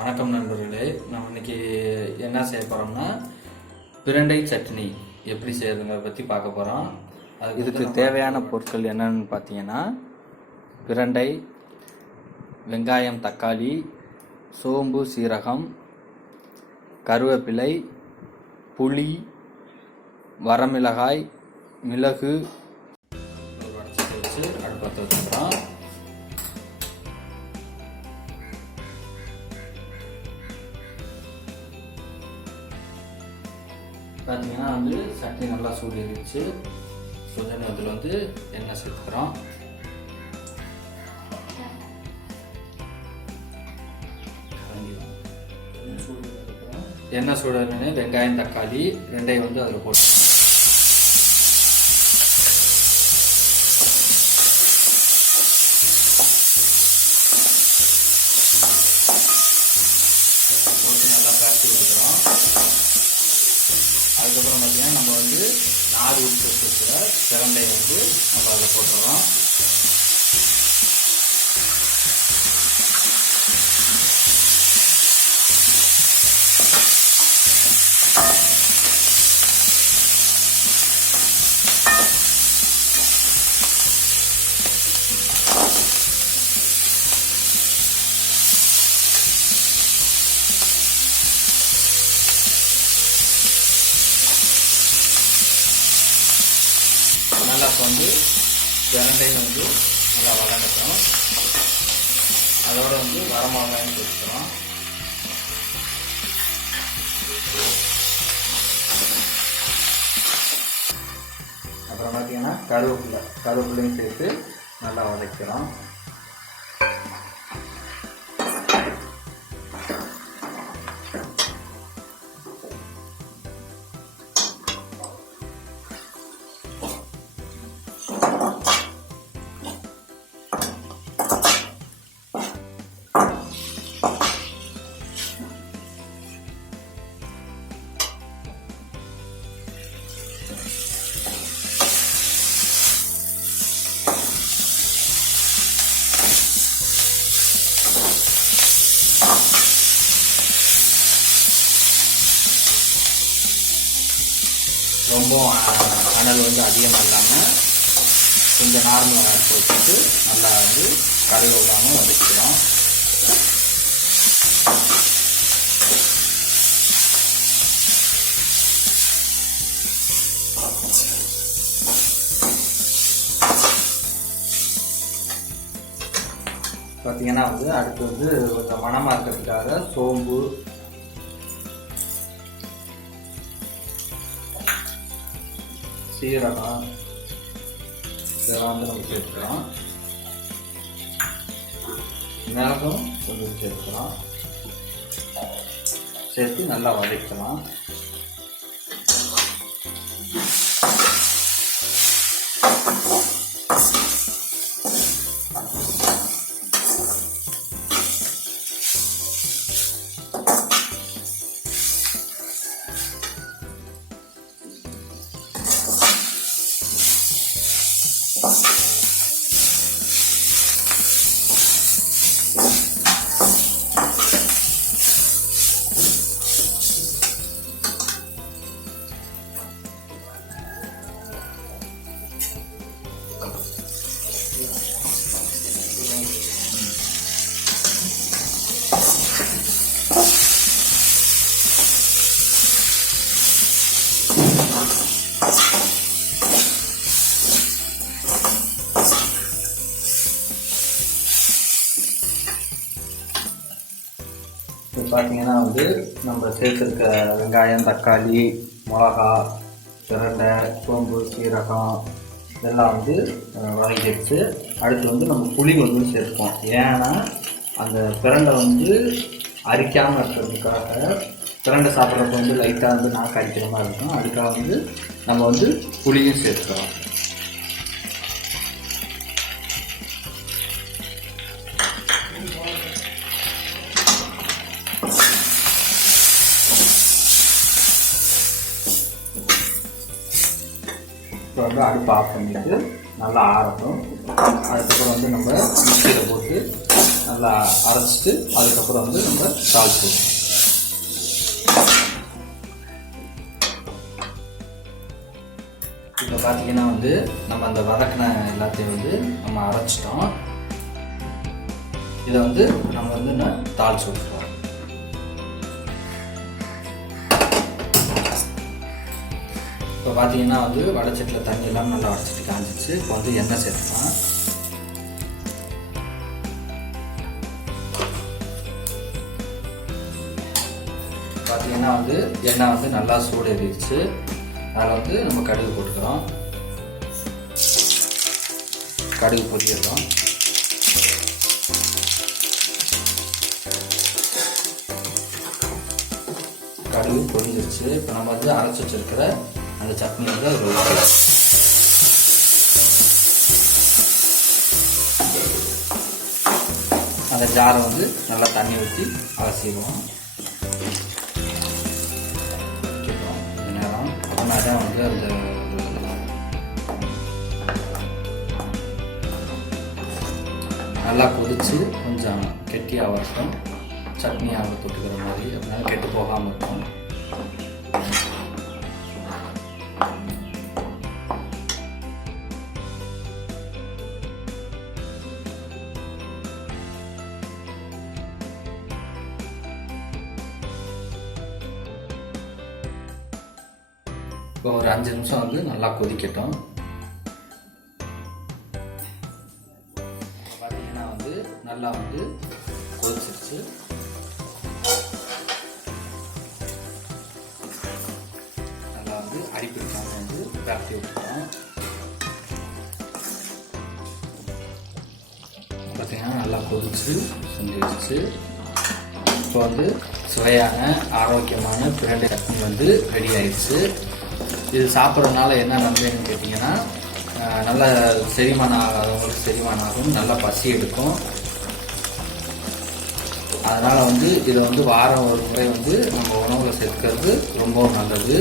வணக்கம் நண்பர்களே, நம்ம இன்னைக்கு என்ன செய்ய போகிறோம்னா பிரண்டை சட்னி எப்படி செய்யறதுங்கிறத பற்றி பார்க்க போகிறோம். இதுக்கு தேவையான பொருட்கள் என்னன்னு பார்த்தீங்கன்னா, பிரண்டை, வெங்காயம், தக்காளி, சோம்பு, சீரகம், கருவேப்பிலை, புளி, வரமிளகாய், மிளகு வடச்சி வச்சு அடுப்பத்தை வச்சுக்கிறோம். பார்த்தீங்கன்னா சட்னி நல்லா சூடிடுச்சு. சுடுதண்ணி அதில் எண்ணெய் சேர்த்துக்கிறோம். எண்ணெய் சூடனே வெங்காயம், தக்காளி ரெண்டையும் அதில் போட்டு நல்லா பரட்டி விட்டுக்கிறோம். அதுக்கப்புறம் பார்த்தீங்கன்னா நம்ம நார் உரிச்சு வச்சுருக்கிற பிரண்டையை நம்ம அதில் போட்டுறோம். நல்லா பிரண்டையும் நல்லா வளர்ந்துட்டோம். அதோட வரமிளகாயும் சேர்த்துக்கிறோம். அப்புறம் பார்த்தீங்கன்னா கருவேப்பிலையும் சேர்த்து நல்லா வதக்கிறோம். ரொம்ப அனல் அதிகமாக இல்லாமல் கொஞ்சம் நார்மலாக அடுப்பு வச்சுட்டு நல்லா கருக விடாமல் வதக்கிறோம். பார்த்தீங்கன்னா அடுத்து கொஞ்சம் மணமாக இருக்கிறதுக்காக சோம்பு, சீரகம் இதெல்லாம் நம்ம சேர்த்துக்கலாம். மிளகும் கொஞ்சம் சேர்த்துக்கலாம். சேர்த்து நல்லா வதக்கலாம். பார்த்தீங்கன்னா நம்ம சேர்த்துருக்க வெங்காயம், தக்காளி, மிளகா, பிரண்டை, சோம்பு, சீரகம் இதெல்லாம் வதக்கிடுச்சு. அடுத்து நம்ம புளி சேர்ப்போம். ஏன்னா அந்த பிரண்டை அரிக்காமல் இருக்கிறதுக்காக, பிரண்டை சாப்பிட்றப்ப லைட்டாக நாக்கு அரிக்கிற மாதிரி இருக்கும். அதுக்காக நம்ம புளியும் சேர்த்துக்கிறோம். இப்போ அடுப்பு ஆஃப் பண்ணிட்டு நல்லா ஆறட்டும். அதுக்கப்புறம் நம்ம மிக்சியில் போட்டு நல்லா அரைச்சிட்டு அதுக்கப்புறம் வந்து நம்ம தாளிச்சு. இப்போ பார்த்தீங்கன்னா வந்து நம்ம அந்த வதக்கின எல்லாத்தையும் வந்து நம்ம அரைச்சிட்டோம். இதை வந்து நம்ம வந்து தாளிச்சு விட்டுருவோம். இப்போ பார்த்தீங்கன்னா வந்து வடைச்சட்டியில் தண்ணி எல்லாம் நல்லா வடைச்சிட்டு காஞ்சிச்சு. இப்போ வந்து எண்ணெய் சேர்த்துக்கலாம். பார்த்தீங்கன்னா வந்து எண்ணெய் வந்து நல்லா சூடு ஏறிடுச்சு. அதில் வந்து நம்ம கடுகு போட்டுக்கிறோம். கடுகு பொரியிடுறோம். கடுகு பொரிஞ்சிருச்சு. இப்போ நம்ம வந்து அரைச்சி வச்சிருக்கிற அந்த சட்னி வந்து அதில் ஊற்றலாம். அந்த ஜாரை வந்து நல்லா தண்ணி ஊற்றி அலசிடுவோம். கொஞ்ச நேரம் ஆனால் தான் வந்து அந்த நல்லா கொதித்து கொஞ்சம் கெட்டியாக வரட்டும். சட்னியாக தொட்டுக்கிற மாதிரி, அப்படின்னா கெட்டு போகாமல் இருக்கும். இப்போ ஒரு 5 நிமிஷம் வந்து நல்லா கொதிக்கட்டும். பார்த்தீங்கன்னா வந்து நல்லா வந்து கொதிச்சிருச்சு. நல்லா வந்து அடிப்பிடிக்காம வந்து பரட்டி விட்டுட்டோம். பார்த்தீங்கன்னா நல்லா கொதிச்சு செஞ்சிருச்சு. இப்போ வந்து சுவையான ஆரோக்கியமான பிரண்டை சட்னி வந்து ரெடி ஆயிடுச்சு. இது சாப்பிட்றதுனால என்ன நன்மைன்னு கேட்டிங்கன்னா, நல்ல செரிமானம் ஆகாதவங்களுக்கு செரிமானம் ஆகும், நல்லா பசி எடுக்கும். அதனால் வந்து இதை வந்து வாரம் ஒரு முறை வந்து நம்ம உணவில் சேர்க்கிறது ரொம்ப நல்லது.